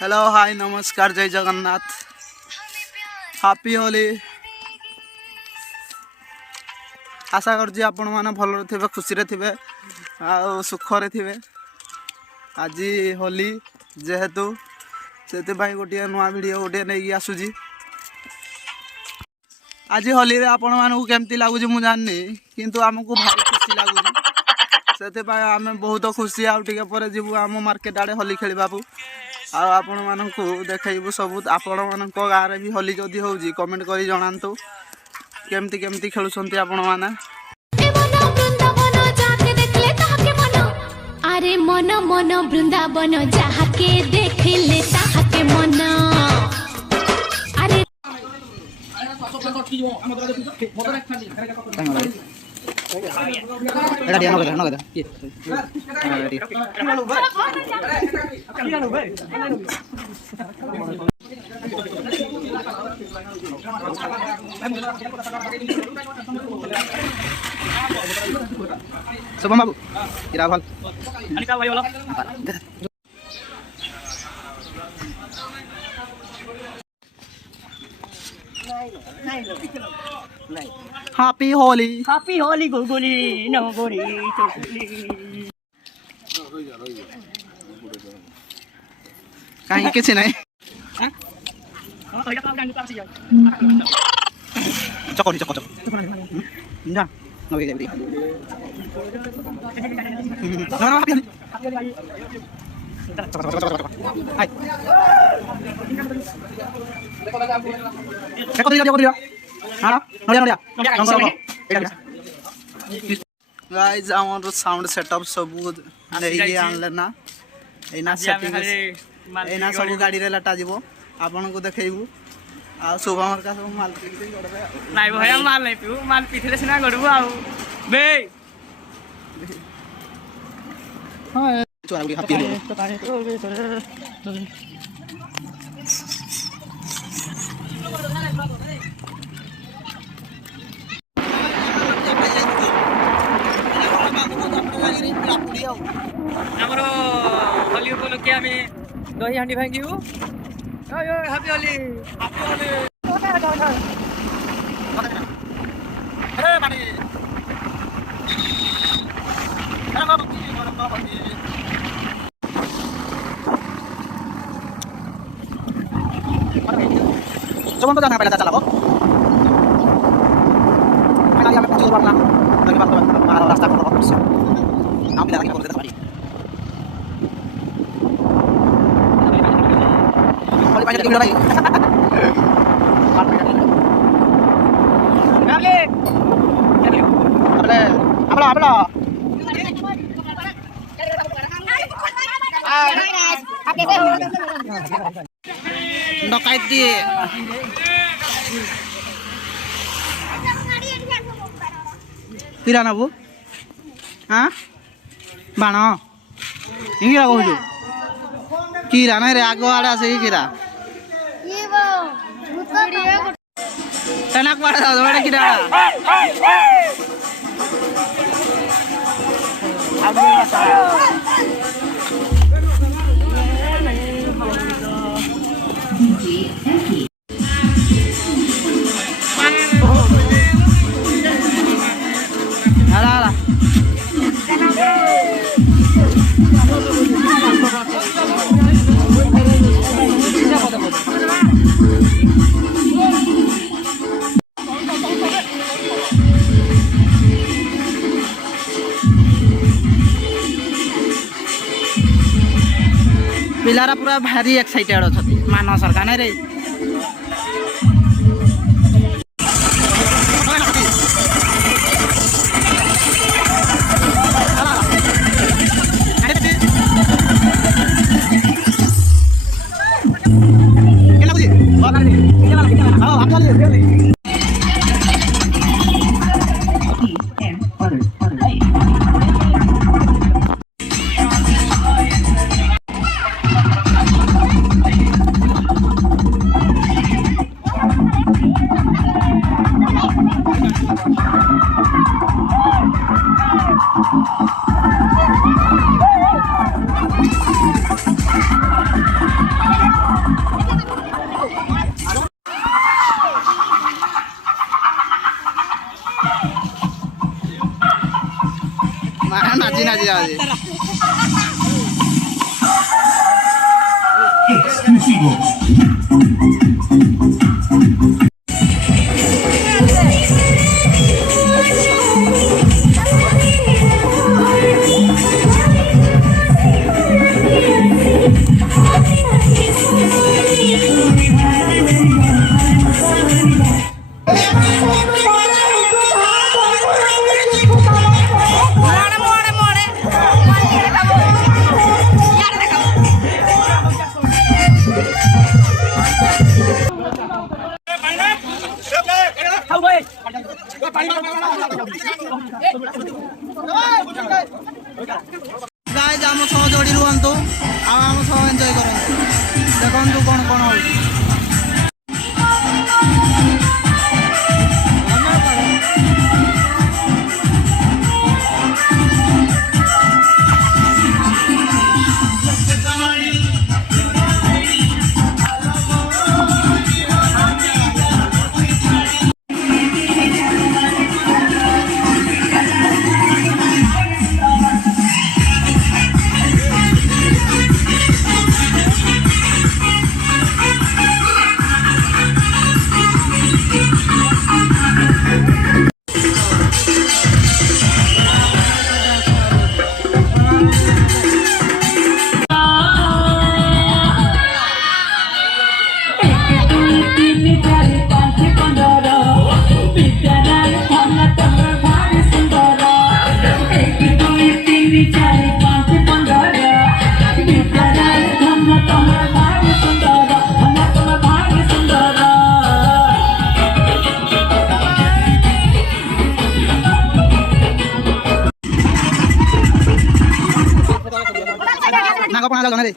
Hello hi नमस्कार जय Jagannath happy Holi आशा करछि आपण माने भल थे खुशी रे थे आ सुखरे थे आज होली जेहेतु से गोटे नुआ वीडियो गोटे नहीं आसूजी आज होली रे आपण मानू केमती लगुच मु जाननी किंतु आमको भारी खुशी लगुच से आम बहुत खुशी आउ टिके पर जीवु आम मार्केट आड़े होली खेलवाकू आपण मानू देखू सब आपण मान गाँव भी होली जदि हो कमेंट कर जनातु केमती केमती खेलुंट आपण मैंने अरे मन मन वृंदावन जाके देखले ताके मन अरे एटा दिया न कदा शुभम बाबू इरा भल अनिका भाई वाला हैप्पी होली गुगुली नो गोरी चोली कहीं किसी नहीं हां हम तो काम डांग पास जाओ चको ना no video video no happy hai dia हाँ नड़िया गाइस आमर साउंड सेटअप सब नहीं आनले ना एना सेटिंग एना सब गाड़ी रे लटा जीवो आपन को देखैबू आ शुभमर का सब माल पी गड़बे नाही भैया माल नहीं पीऊ माल पीथले सिना गड़बू आ बे हां चोरा गुडी हाथी ଆମର ହୋଲି ଉପଲକ୍ଷେ ଆମେ ଦହି ହାଣ୍ଡି ଭାଙ୍ଗିବୁ happy Holi Coba untuk jangan pada caca lapor. Kali kami pasti lupa lagi bantu marah rasta kalau terus. Ambil lagi kalau kita tadi. Kalau banyak video lagi. Kali. Apa? Nokait di किरा ना वो हाँ बाण हिंगिरा कहूँ किरा ना रे आगो आड़े आसे किरा तेना कुआड़े जाओ बड़े किरा पिलारा पूरा भारी एक्साइटेड अच्छा मानव सरकार नहीं रे बढ़िया है गाइस आम सह जोड़ी रुहतु आम सह एंजॉय करंतु देखंतु कौन कौन होउची नागा पण आला रे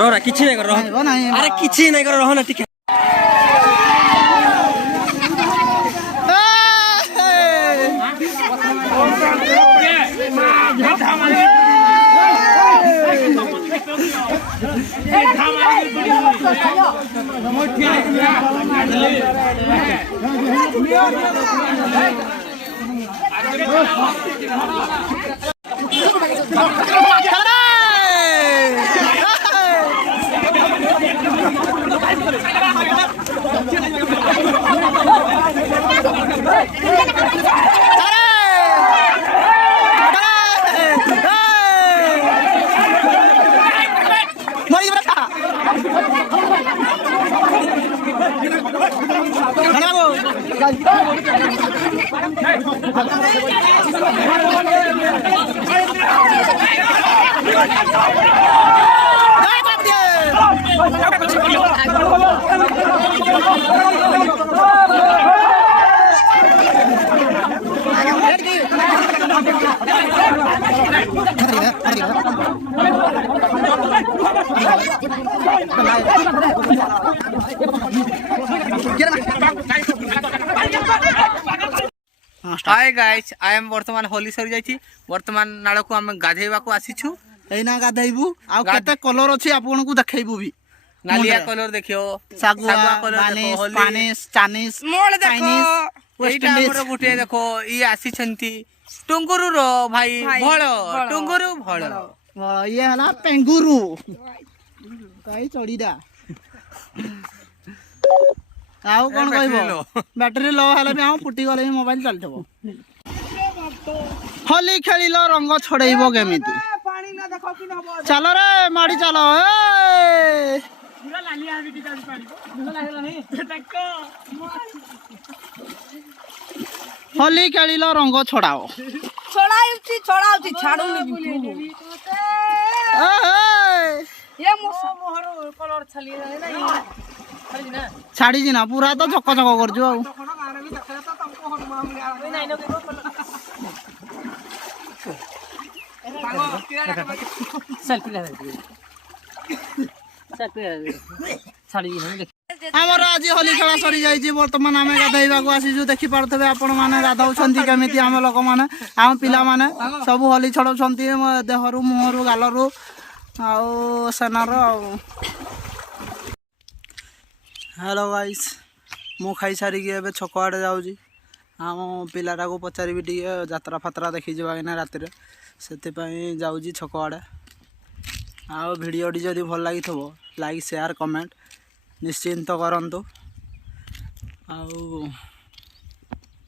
ରହନା କିଛି ନାଇଁ କର ନାଇଁ ନାଇଁ ଆରେ କିଛି ନାଇଁ କର ରହନା ଟିକେ हाय गाइस आई एम वर्तमान होली सरी जाइछि वर्तमान नाळ को हम गाधेबा को आसीछु एना गाधैबू आ केते कलर अछि आपन को देखैबू भी नालिया कलर देखियो सागुआ कलर बानिस देखो पानिस चाइनीस मोल देखो चाइनीस वेस्ट एइटा इंडीज हमर गुटे देखो ई आसीछंती टुंगुरु रो भाई भळ टुंगुरु भळ ये हला पेंगुरु कई चढ़ीदा आउ कोन कहबो बैटरी लो हले भी आउ फुटी गले मोबाइल चलथबो होली खेलिलो रंग छड़ेइबो केमिति पानी ना देखो कि न चलो रे माडी चलो ए पूरा लालिया आबि कि पानी पूरा लागला नहीं देखो होली खेलिलो रंग छड़ाओ छड़ाउची छाडुनी ये मोहर कलर छली नहीं छाड़ी जी ना पूरा तो चक चक करजु आ हमर आज होली खेला सरी जाइए बर्तमान आम गाधेबा को आसीजु देखि पारथबे आपण माने गाधौछंती केमिति आम लोक माने आम पिला माने सब होली छड़ौछंती देहरु मुहरु गालरु आउ सेनार हेलो गाइस मु खाई सारी के एबे छक आड़े जाउजी आम पिलाटा को पचारि टिके यात्रा फात्रा देखि जबा ना राति रे सेति पई जाउजी छक आड़े आ भिडियोटी जदि भल लागिथबो लाइक शेयर कमेंट निश्चिंत करंतु आउ